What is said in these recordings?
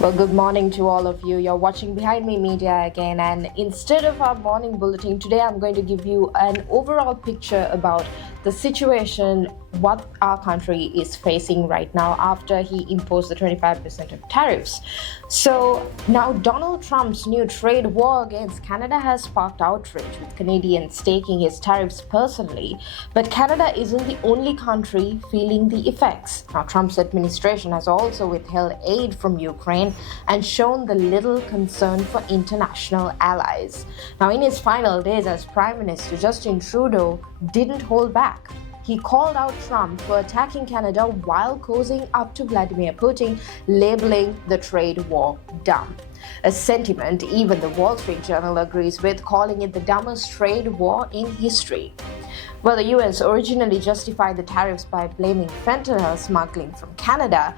Well, good morning to all of you. You're watching Behind Me Media again, and instead of our morning bulletin, today I'm going to give you an overall picture about the situation, what our country is facing right now after he imposed the 25% of tariffs. So now Donald Trump's new trade war against Canada has sparked outrage, with Canadians taking his tariffs personally. But Canada isn't the only country feeling the effects. Now, Trump's administration has also withheld aid from Ukraine and shown the little concern for international allies. Now, in his final days as Prime Minister, Justin Trudeau didn't hold back. He called out Trump for attacking Canada while cozying up to Vladimir Putin, labeling the trade war dumb. A sentiment even the Wall Street Journal agrees with, calling it the dumbest trade war in history. Well, the US originally justified the tariffs by blaming fentanyl smuggling from Canada,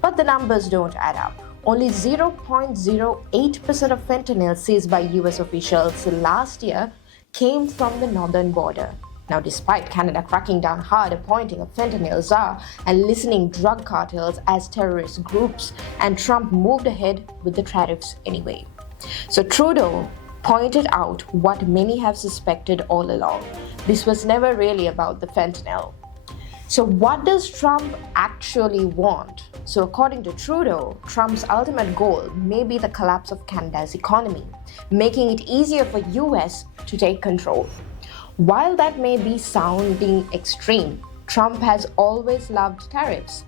but the numbers don't add up. Only 0.08% of fentanyl seized by US officials last year came from the northern border. Now, despite Canada cracking down hard, appointing a fentanyl czar and listing drug cartels as terrorist groups, and Trump moved ahead with the tariffs anyway. So Trudeau pointed out what many have suspected all along. This was never really about the fentanyl. So what does Trump actually want? So according to Trudeau, Trump's ultimate goal may be the collapse of Canada's economy, making it easier for US to take control. While that may be sounding extreme, Trump has always loved tariffs.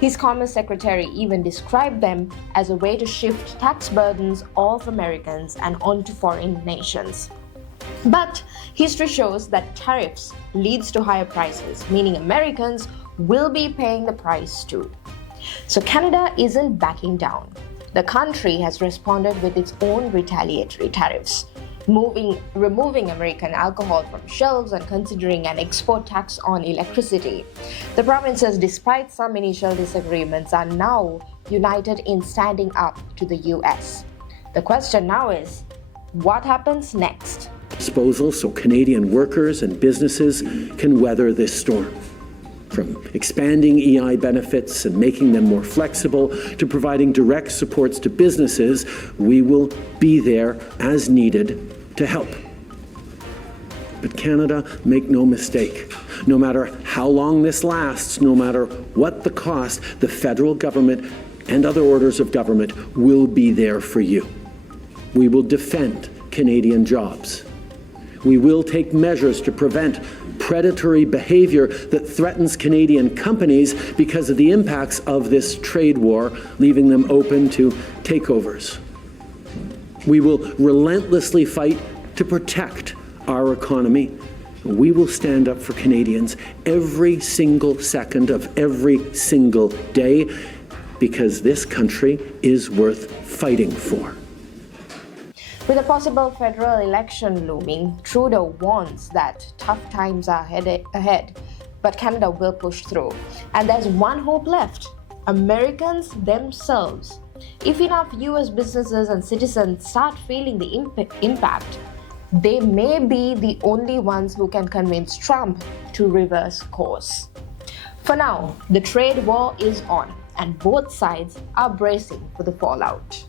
His Commerce Secretary even described them as a way to shift tax burdens off Americans and onto foreign nations. But history shows that tariffs leads to higher prices, meaning Americans will be paying the price too. So Canada isn't backing down. The country has responded with its own retaliatory tariffs, removing American alcohol from shelves and considering an export tax on electricity. The provinces, despite some initial disagreements, are now united in standing up to the US. The question now is, what happens next? Disposal so Canadian workers and businesses can weather this storm. From expanding EI benefits and making them more flexible to providing direct supports to businesses, we will be there as needed to help. But Canada, make no mistake, no matter how long this lasts, no matter what the cost, the federal government and other orders of government will be there for you. We will defend Canadian jobs. We will take measures to prevent predatory behavior that threatens Canadian companies because of the impacts of this trade war, leaving them open to takeovers. We will relentlessly fight to protect our economy. We will stand up for Canadians every single second of every single day because this country is worth fighting for. With a possible federal election looming, Trudeau warns that tough times are ahead, but Canada will push through. And there's one hope left: Americans themselves. If enough US businesses and citizens start feeling the impact, they may be the only ones who can convince Trump to reverse course. For now, the trade war is on, and both sides are bracing for the fallout.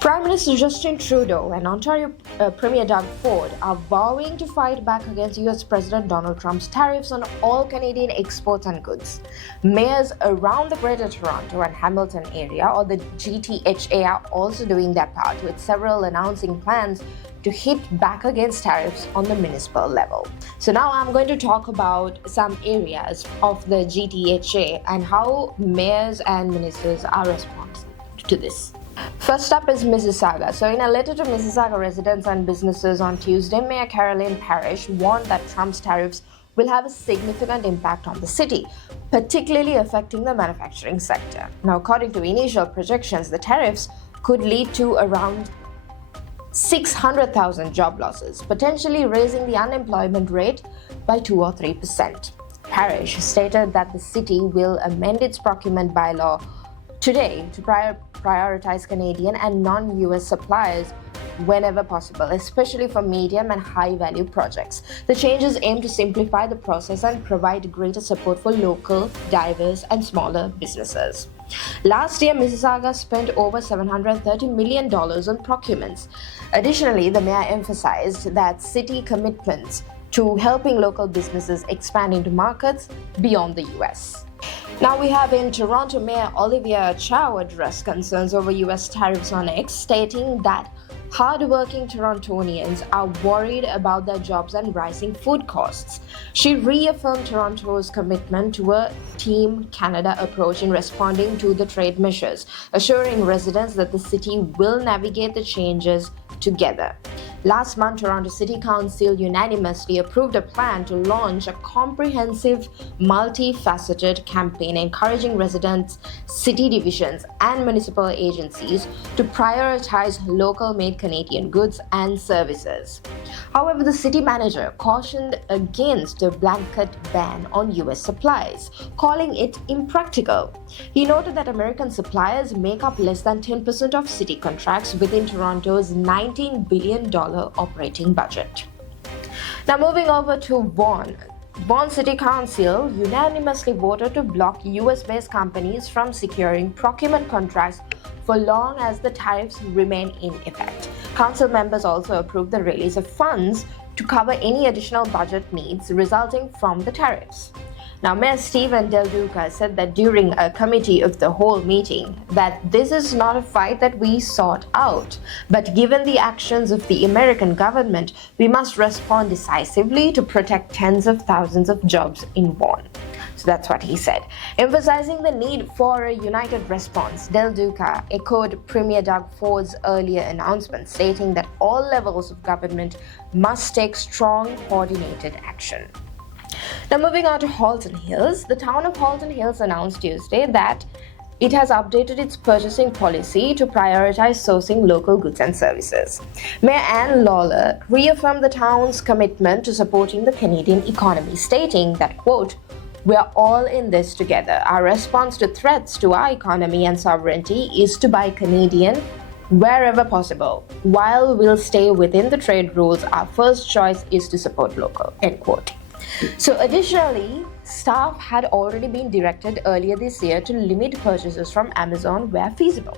Prime Minister Justin Trudeau and Ontario Premier Doug Ford are vowing to fight back against US President Donald Trump's tariffs on all Canadian exports and goods. Mayors around the Greater Toronto and Hamilton area, or the GTHA, are also doing their part, with several announcing plans to hit back against tariffs on the municipal level. So now I'm going to talk about some areas of the GTHA and how mayors and ministers are responsive to this. First up is Mississauga. So in a letter to Mississauga residents and businesses on Tuesday, Mayor Caroline Parrish warned that Trump's tariffs will have a significant impact on the city, particularly affecting the manufacturing sector. Now, according to initial projections, the tariffs could lead to around 600,000 job losses, potentially raising the unemployment rate by 2 or 3%. Parrish stated that the city will amend its procurement bylaw today to prioritize Canadian and non-US suppliers whenever possible, especially for medium and high-value projects. The changes aim to simplify the process and provide greater support for local, diverse, and smaller businesses. Last year, Mississauga spent over $730 million on procurements. Additionally, the mayor emphasized that city commitments to helping local businesses expand into markets beyond the US. Now we have in Toronto, Mayor Olivia Chow addressed concerns over US tariffs on X, stating that hard-working Torontonians are worried about their jobs and rising food costs. She reaffirmed Toronto's commitment to a Team Canada approach in responding to the trade measures, assuring residents that the city will navigate the changes together. Last month, Toronto City Council unanimously approved a plan to launch a comprehensive, multifaceted campaign encouraging residents, city divisions, and municipal agencies to prioritize local-made Canadian goods and services. However, the city manager cautioned against a blanket ban on US supplies, calling it impractical. He noted that American suppliers make up less than 10% of city contracts within Toronto's $19 billion operating budget. Now moving over to Vaughan. Vaughan City Council unanimously voted to block US-based companies from securing procurement contracts for long as the tariffs remain in effect. Council members also approved the release of funds to cover any additional budget needs resulting from the tariffs. Now, Mayor Stephen Del Duca said that during a committee of the whole meeting that this is not a fight that we sought out, but given the actions of the American government, we must respond decisively to protect tens of thousands of jobs in Vaughan. So that's what he said. Emphasizing the need for a united response, Del Duca echoed Premier Doug Ford's earlier announcement, stating that all levels of government must take strong, coordinated action. Now moving on to Halton Hills, the town of Halton Hills announced Tuesday that it has updated its purchasing policy to prioritize sourcing local goods and services. Mayor Ann Lawler reaffirmed the town's commitment to supporting the Canadian economy, stating that, quote, "We are all in this together. Our response to threats to our economy and sovereignty is to buy Canadian wherever possible. While we'll stay within the trade rules, our first choice is to support local," end quote. So additionally, staff had already been directed earlier this year to limit purchases from Amazon where feasible.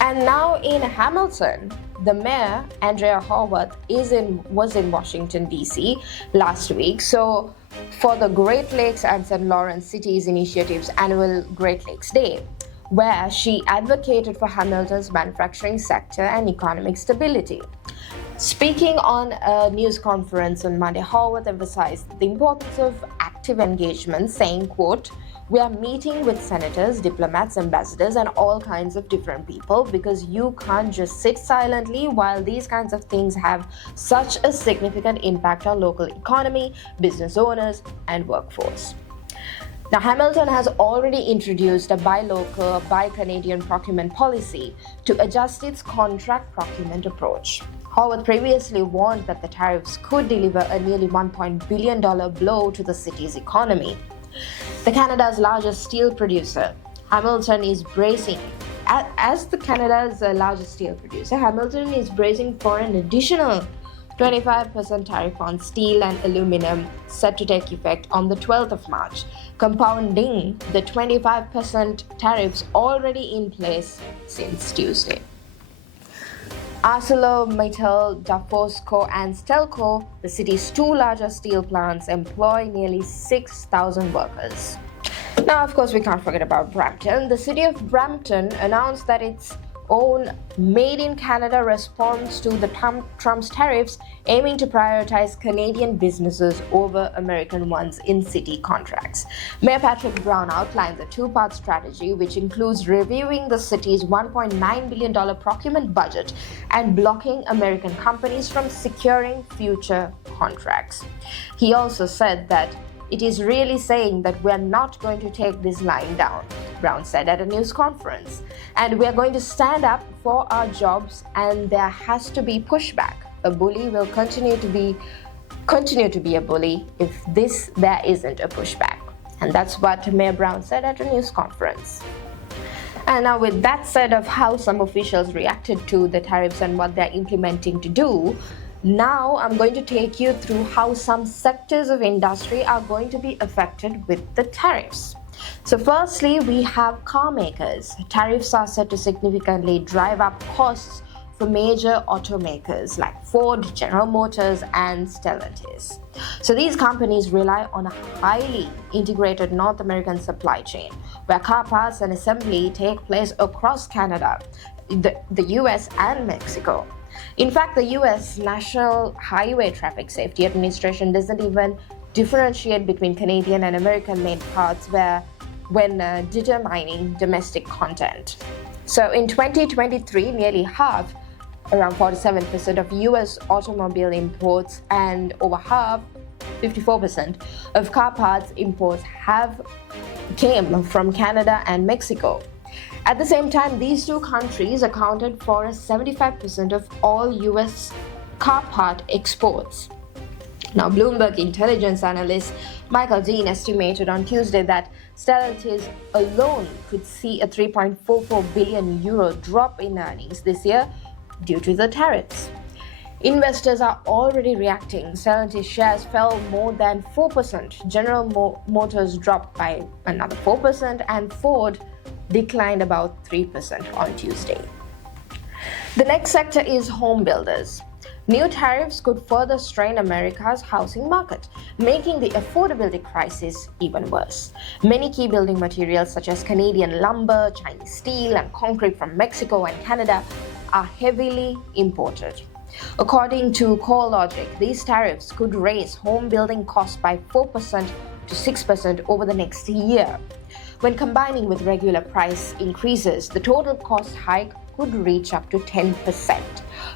And now in Hamilton, the mayor, Andrea Horwath, was in Washington, D.C. last week. So for the Great Lakes and St. Lawrence Cities Initiative's annual Great Lakes Day, where she advocated for Hamilton's manufacturing sector and economic stability. Speaking on a news conference on Monday, Horwath emphasized the importance of active engagement, saying, quote, "We are meeting with senators, diplomats, ambassadors, and all kinds of different people because you can't just sit silently while these kinds of things have such a significant impact on local economy, business owners, and workforce." Now, Hamilton has already introduced a buy local, buy Canadian procurement policy to adjust its contract procurement approach. Horwath previously warned that the tariffs could deliver a nearly $1 billion blow to the city's economy. The Canada's largest steel producer, Hamilton is bracing. As the Canada's largest steel producer, Hamilton is bracing for an additional 25% tariff on steel and aluminum set to take effect on the 12th of March, compounding the 25% tariffs already in place since Tuesday. ArcelorMittal, Dafosco, and Stelco, the city's two largest steel plants, employ nearly 6,000 workers. Now, of course, we can't forget about Brampton. The city of Brampton announced that its own Made in Canada response to the Trump's tariffs, aiming to prioritize Canadian businesses over American ones in city contracts. Mayor Patrick Brown outlined the two-part strategy, which includes reviewing the city's $1.9 billion procurement budget and blocking American companies from securing future contracts. He also said that it is really saying that we are not going to take this lying down, Brown said at a news conference. And we are going to stand up for our jobs, and there has to be pushback. A bully will continue to be a bully if there isn't a pushback. And that's what Mayor Brown said at a news conference. And now with that said of how some officials reacted to the tariffs and what they're implementing to do, now I'm going to take you through how some sectors of industry are going to be affected with the tariffs. So firstly, we have car makers. Tariffs are set to significantly drive up costs for major automakers like Ford, General Motors, and Stellantis. So these companies rely on a highly integrated North American supply chain, where car parts and assembly take place across Canada, the US, and Mexico. In fact, the US National Highway Traffic Safety Administration doesn't even differentiate between Canadian and American made parts when determining domestic content. So in 2023, nearly half, around 47% of US automobile imports and over half, 54%, of car parts imports came from Canada and Mexico. At the same time, these two countries accounted for 75% of all US car part exports. Now, Bloomberg intelligence analyst Michael Dean estimated on Tuesday that Stellantis alone could see a 3.44 billion euro drop in earnings this year due to the tariffs. Investors are already reacting. Stellantis shares fell more than 4%. General Motors dropped by another 4%, and Ford declined about 3% on Tuesday. The next sector is home builders. New tariffs could further strain America's housing market, making the affordability crisis even worse. Many key building materials such as Canadian lumber, Chinese steel, and concrete from Mexico and Canada are heavily imported. According to CoreLogic, these tariffs could raise home building costs by 4% to 6% over the next year. When combining with regular price increases, the total cost hike could reach up to 10%.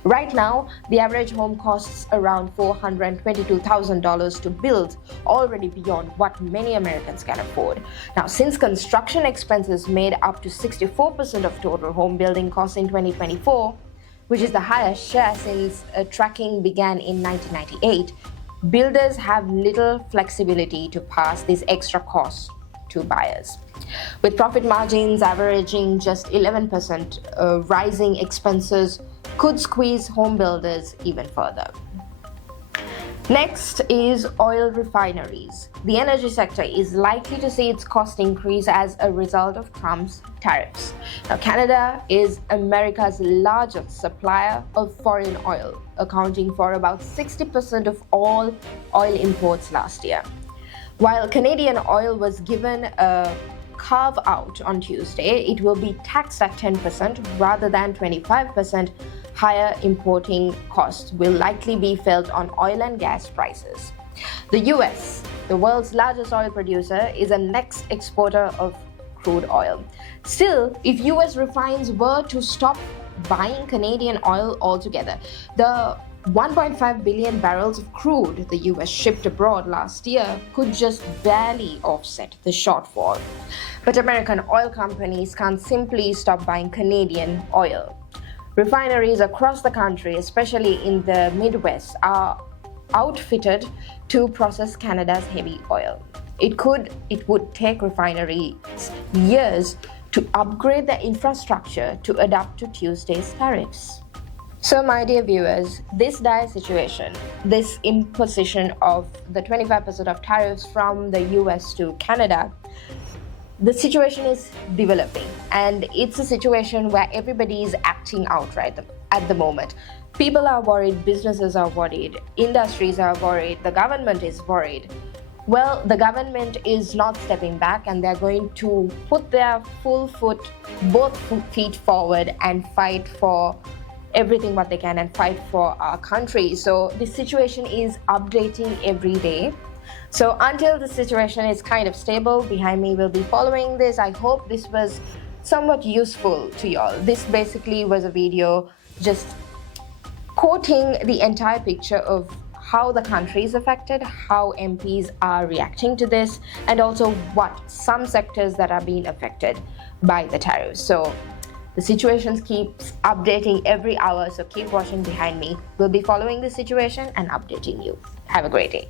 Right now, the average home costs around $422,000 to build, already beyond what many Americans can afford. Now, since construction expenses made up to 64% of total home building costs in 2024, which is the highest share since tracking began in 1998, builders have little flexibility to pass these extra costs to buyers. With profit margins averaging just 11%, rising expenses could squeeze home builders even further. Next is oil refineries. The energy sector is likely to see its cost increase as a result of Trump's tariffs. Now, Canada is America's largest supplier of foreign oil, accounting for about 60% of all oil imports last year. While Canadian oil was given a carve out on Tuesday, it will be taxed at 10% rather than 25%. Higher importing costs will likely be felt on oil and gas prices. The US, the world's largest oil producer, is a next exporter of crude oil. Still, if US refines were to stop buying Canadian oil altogether, the 1.5 billion barrels of crude the US shipped abroad last year could just barely offset the shortfall. But American oil companies can't simply stop buying Canadian oil. Refineries across the country, especially in the Midwest, are outfitted to process Canada's heavy oil. It would take refineries years to upgrade their infrastructure to adapt to Tuesday's tariffs. So, my dear viewers, this dire situation, this imposition of the 25% of tariffs from the US to Canada, the situation is developing, and it's a situation where everybody is acting out right at the moment. People are worried, businesses are worried, industries are worried, the government is worried. Well, the government is not stepping back, and they're going to put their both feet forward and fight for everything what they can and fight for our country. So this situation is updating every day. So until the situation is kind of stable, behind me will be following this. I hope this was somewhat useful to y'all. This basically was a video just quoting the entire picture of how the country is affected, how MPs are reacting to this, and also what some sectors that are being affected by the tariffs. So the situation keeps updating every hour, so keep watching behind me. We'll be following the situation and updating you. Have a great day.